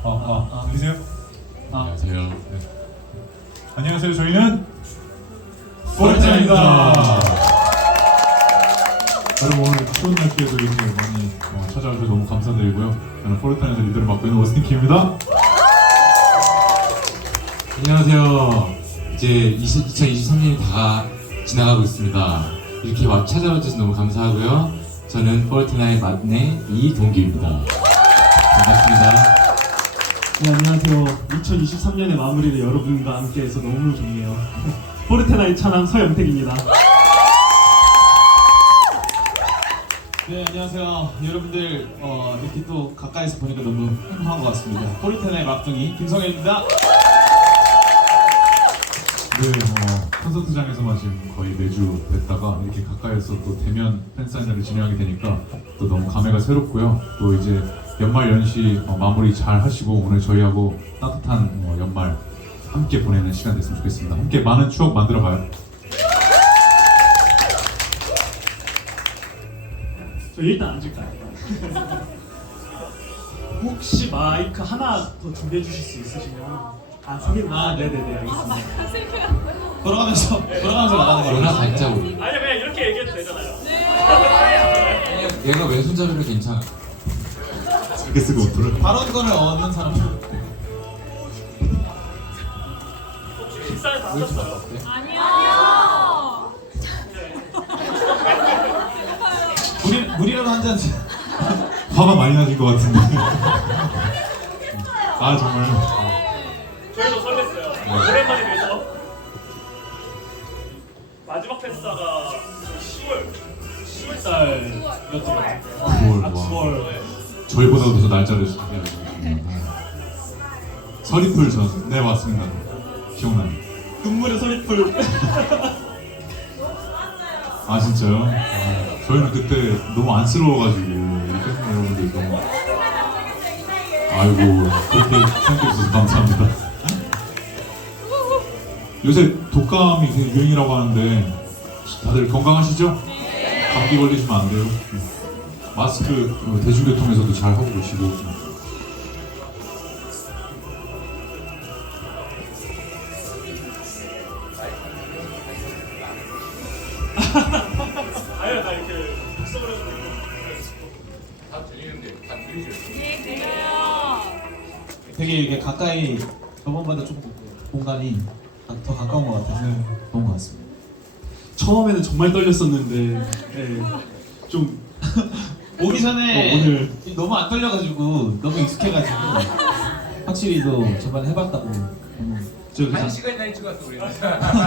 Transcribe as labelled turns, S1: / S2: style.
S1: 들리세요?
S2: 안녕하세요.
S1: 네. 안녕하세요. 저희는 포르테나입니다. 여러분 오늘 추운 날씨에도 이렇게 많이 찾아와주셔서 너무 감사드리고요. 저는 포르테나에서 리더를 맡고 있는 오스틴 키입니다.
S2: 안녕하세요. 이제 2023년이 다 지나가고 있습니다. 이렇게 찾아와 주셔서 너무 감사하고요. 저는 포르테나의 막내 이동규입니다. 반갑습니다.
S3: 네, 안녕하세요. 2023년의 마무리를 여러분과 함께해서 너무 좋네요. 포르테나의 찬양 서영택입니다.
S4: 네, 안녕하세요. 여러분들 이렇게 또 가까이서 보니까 너무 행복한 것 같습니다. 포르테나의 막둥이 김성현입니다.
S1: 네, 콘서트장에서만 지금 거의 매주 뵀다가 이렇게 가까이서 또 대면 팬사인회를 진행하게 되니까 또 너무 감회가 새롭고요. 또 이제 연말 연시 마무리 잘 하시고 오늘 저희하고 따뜻한 연말 함께 보내는 시간 됐으면 좋겠습니다. 함께 많은 추억 만들어가요.
S3: 저 일단 앉을까요? 혹시 마이크 하나 더 준비해 주실 수 있으시면 네네네 알겠습니다.
S4: 돌아가면서 나가는 거예요.
S2: 연하 발자국.
S3: 아니 그냥 이렇게 얘기해도 되잖아요.
S2: 얘가 왼손잡이로 괜찮아.
S1: 이렇게 쓰고 오토를.
S4: 발언권을 얻는 사람.
S3: 식사를 다 하셨어요?
S5: 아니요.
S4: 물이라도 한 잔.
S1: 화가 많이 나실 것 같은데. 아 정말.
S3: 저희도 설렜어요. 오랜만에 뵈서 마지막 팬사가 10월달이었죠.
S1: 9월.
S3: 9월.
S1: 저희보다도 더 날짜를 해가지고. 서리풀 전. 네 맞습니다. 기억나요.
S3: 눈물의 서리풀.
S1: 아 진짜요? 저희는 그때 너무 안쓰러워가지고 우리 팬 여러분들 너무 아이고 그렇게 생각해주셔서 감사합니다. 요새 독감이 되게 유행이라고 하는데 다들 건강하시죠? 감기 걸리시면 안 돼요. 마스크 대중교통에서도 잘 하고 계시고
S3: 아유 나 이렇게 독서를 해서
S2: 다 들리는데 다 들리죠?
S5: 네, 그래요.
S4: 되게 이렇게 가까이 저번보다 좀 공간이 더 가까운 것 같아서 좋은 것 같습니다.
S3: 처음에는 정말 떨렸었는데 좀
S4: 오기 전에
S3: 오늘
S4: 너무 안 떨려가지고 너무 익숙해가지고 확실히 또 저번에 해봤다고
S3: 저
S2: 한 시간이나 일찍 왔어 우리는.